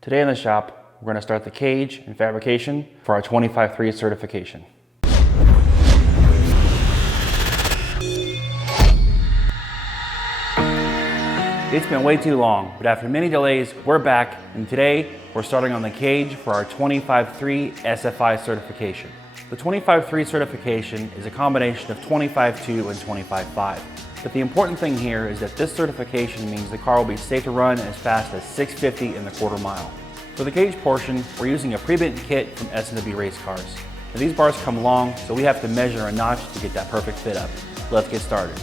Today in the shop, we're going to start the cage and fabrication for our 25-3 certification. It's been way too long, but after many delays, we're back, and today we're starting on the cage for our 25-3 SFI certification. The 25-3 certification is a combination of 25-2 and 25-5. But the important thing here is that this certification means the car will be safe to run as fast as 650 in the quarter mile. For the cage portion, we're using a pre-bent kit from S&W Race Cars. Now, these bars come long, so we have to measure a notch to get that perfect fit up. Let's get started.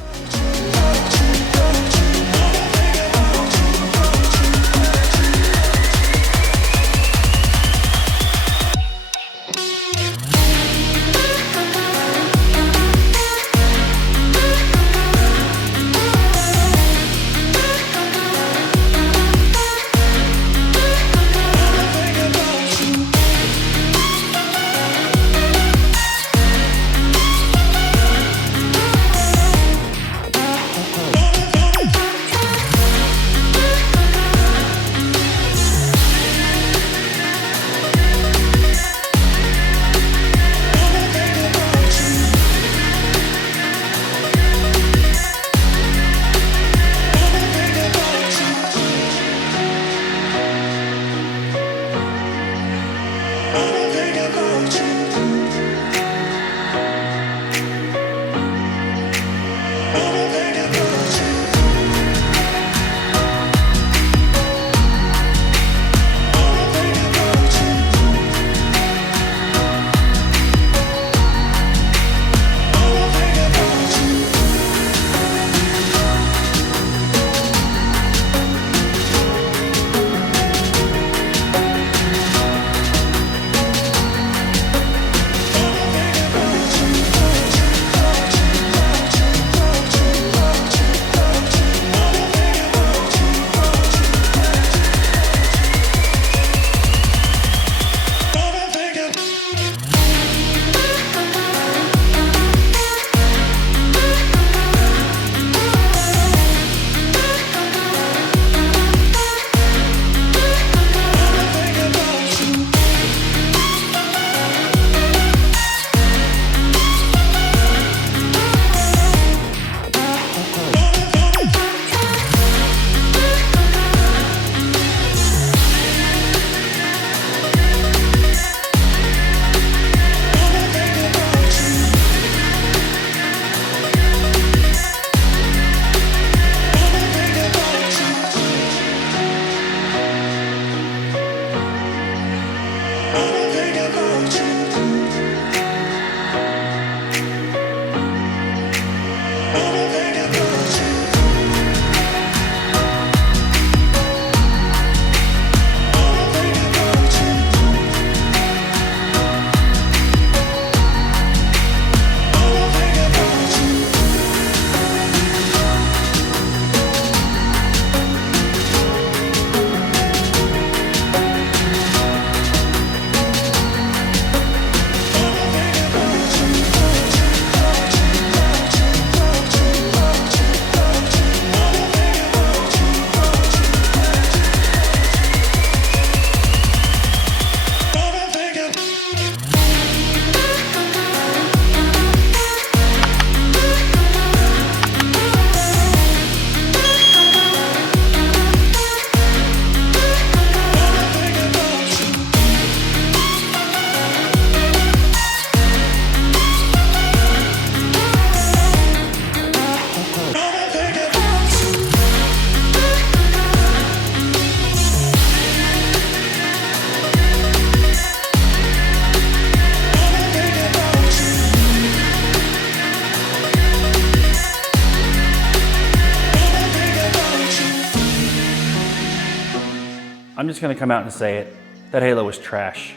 I'm just gonna come out and say it, that halo is trash.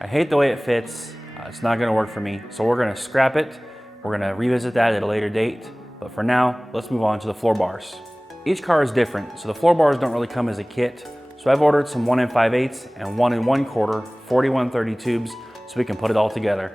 I hate the way it fits, it's not gonna work for me, so we're gonna scrap it. We're gonna revisit that at a later date, but for now, let's move on to the floor bars. Each car is different, so the floor bars don't really come as a kit, so I've ordered some 1 5/8 and 1 1/4 4130 tubes so we can put it all together.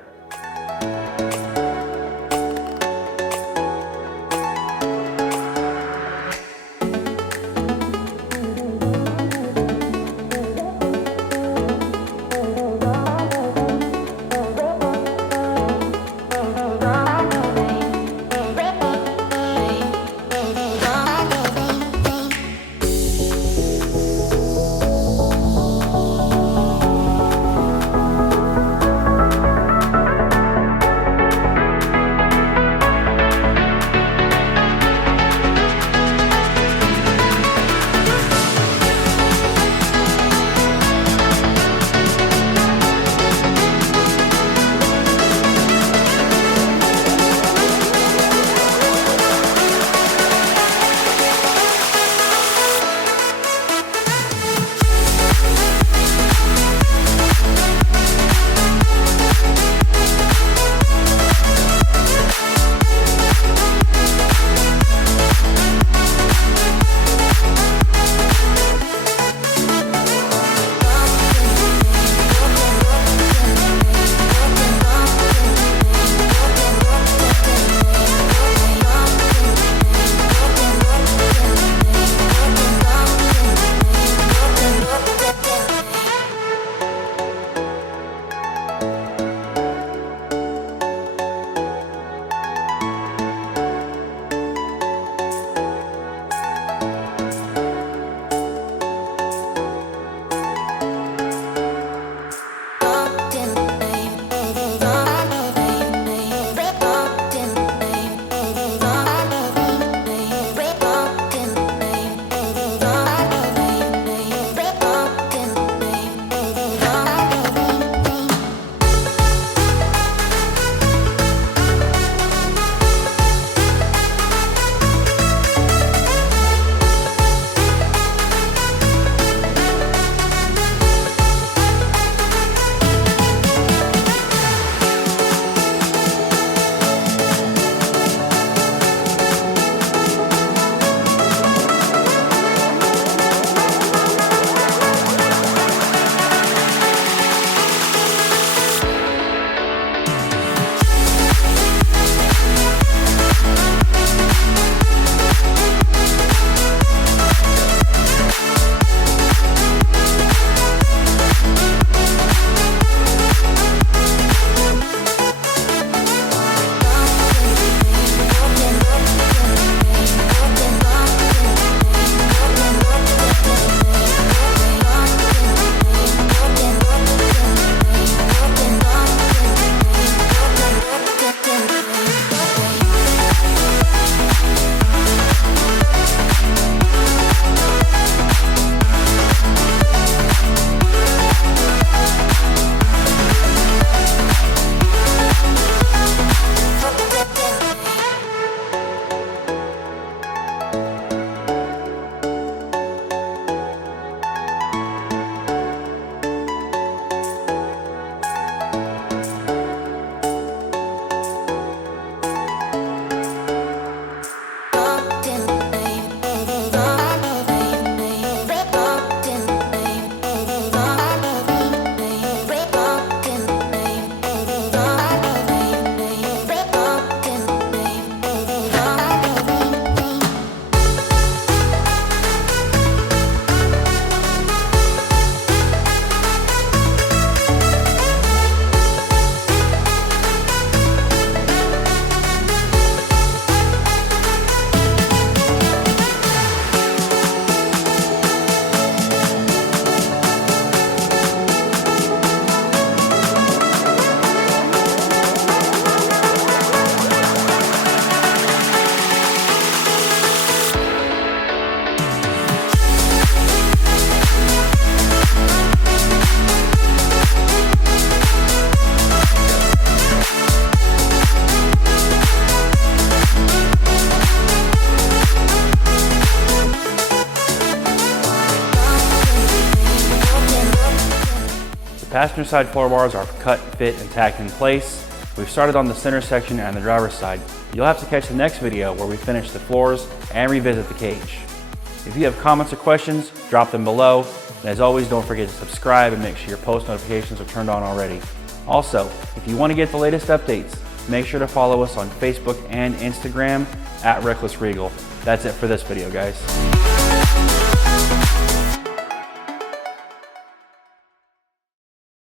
passenger side floor bars are cut, fit, and tacked in place. We've started on the center section and the driver's side. You'll have to catch the next video where we finish the floors and revisit the cage. If you have comments or questions, drop them below. And as always, don't forget to subscribe and make sure your post notifications are turned on already. Also, if you want to get the latest updates, make sure to follow us on Facebook and Instagram @RecklessRegal. That's it for this video, guys.